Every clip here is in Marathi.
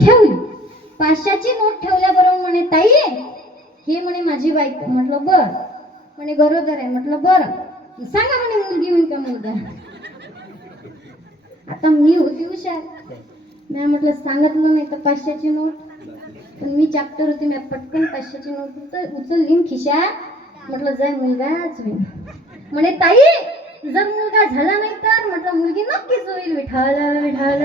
ठेवली. 500ची नोट ठेवल्याबरोबर म्हणे ताई हे म्हणे माझी बायको. म्हटलं बर. म्हणे गरोदर आहे. म्हटलं बरं. सांगा म्हणे मुलगी होईल का मुलगा. आता मी होती हुशार. मी म्हटलं सांगितलं नाही तर 500ची नोट. पण मी चॅप्टर होती. मी पटकन 500ची नोट उचलली खिशात. म्हटलं जाय मुलगाच होईल. म्हणे ताई जर मुलगा झाला नाही तर. म्हटलं मुलगी नक्कीच होईल. विठाल विठाल.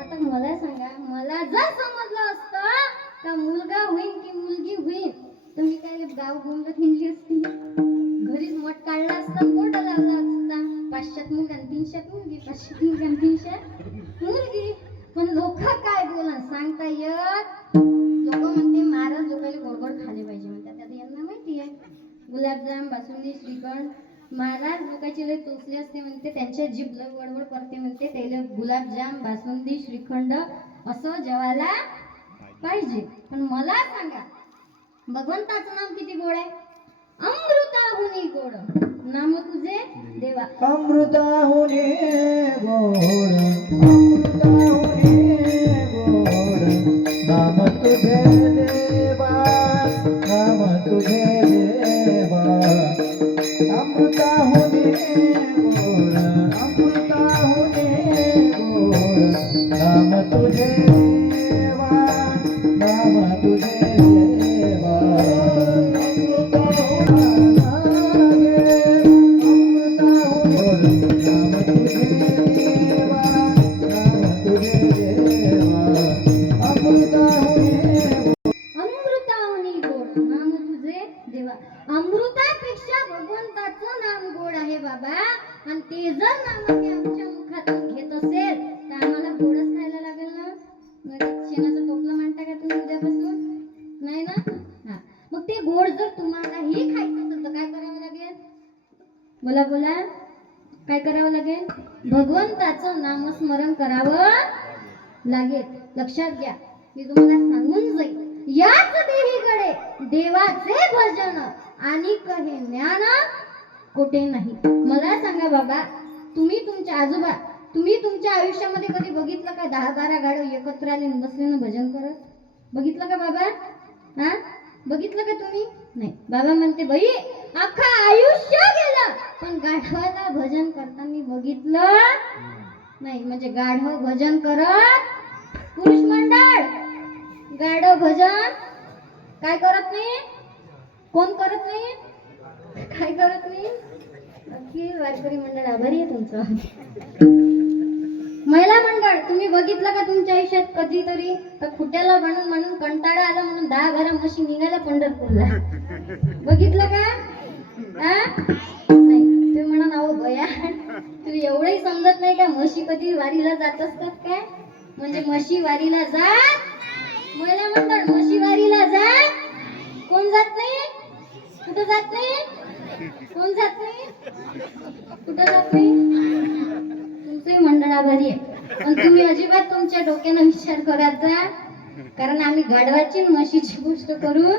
आता मला सांगा मला जर समजलं असतं का मुलगा होईल की मुलगी होईल तर मी काय गाव गोंगत हिंडली असती. घरीच मठ काढला असता. बोर्ड लावला असता. 500त मुलगा 300त मुलगी. 500त मुलगा 300त मुलगी. पण लोक काय बोला सांगता येत. लोक म्हणते महाराज लोकांनी गोडगोड खाले पाहिजे म्हणतात. आता यांना माहिती आहे गुलाबजाम बासुंदी श्रीखंड. महाराज लोकांची लय चोचले असते म्हणते. त्यांच्या जीभ लय वडवड करते म्हणते. त्याला गुलाबजाम बासुंदी श्रीखंड असं जेवायला पाहिजे. पण मला सांगा भगवंताचं नाम किती गोड आहे. अमृताहुनी गोड नाम तुझे देवा. अमृताहुनी गोड अमृताहुनी गोड नाम तुझे देवा नाम तुझे देवा. अमृताहुनी गोड अमृताहुनी गोड नाम तुझे देवा नाम तुझे देवा. अमृतापेक्षा भगवंताचं नाम गोड आहे बाबा. आणि ते जर नाम आमच्या मुखातून घेत असेल तर आम्हाला गोडच खायला लागेल ना. शेणाचं टोपलं मांडता का तुम्ही उद्यापासून. नाही ना. हा मग ते गोड जर तुम्हालाही खायचं असेल तर काय करावं लागेल. बोला बोला काय करावं लागेल. भगवंताचं नामस्मरण करावं लागेल. लक्षात घ्या मी तुम्हाला सांगून जाईल. याच देहीकडे देवाचे भजन आणि कहे ज्ञान कोठे नाही. मला सांगा बाबा तुम्ही तुमच्या आजोबा तुम्ही तुमच्या आयुष्यामध्ये कधी बघितलं का 10-12 गाढव एकत्र आले बसले भजन करत. बघितलं का बाबा. हा बघितलं का तुम्ही. नाही. बाबा म्हणते बाई अख्खा आयुष्य गेलं पण गाढवाला भजन करताना बघितलं नाही. म्हणजे गाढव भजन करत. पुरुष मंडळ गाढव भजन काय करत नाही. कोण करत नाही. काय करत नाही. अखिल वारकरी मंडळ आभारी आहे तुमचं. महिला मंडळ तुम्ही बघितलं का तुमच्या आयुष्यात कधीतरी तर खुट्याला म्हणून म्हणून कंटाळा आला म्हणून 10-12 म्हशी निघाल्या पंढरपूरला. बघितलं का. नाही तुम्ही म्हणा ना भया तुम्ही एवढंही समजत नाही का म्हशी कधी वारीला जात असतात काय. म्हणजे म्हशी वारीला जात. महिला मंडळ म्हशी वारीला जात. कोण जात नाही. कुठं जात नाही. कोण जात नाही. कुठं जात नाही. तुमचंही मंडळ आभारी आहे. पण तुम्ही अजिबात तुमच्या डोक्यानं विचार करायचा. कारण आम्ही गाढवाची म्हशीची गोष्ट करून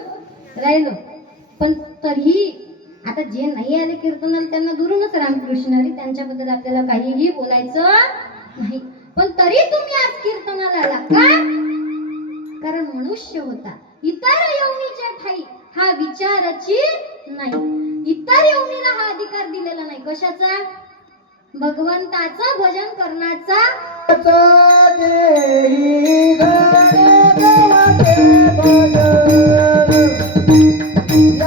राहिलो. पण तरीही आता जे नाही आले कीर्तनाला त्यांना दुरूनच रामकृष्ण हरी त्यांच्याबद्दल आपल्याला काहीही बोलायचं नाही. पण तरी तुम्ही आज कीर्तनाला आला का. कारण मनुष्य होता. इतर योनीच्या ठाई हा विचाराची नाही. इतर योनीला हा अधिकार दिलेला नाही. कशाचा. भगवंताचं भजन करण्याचा.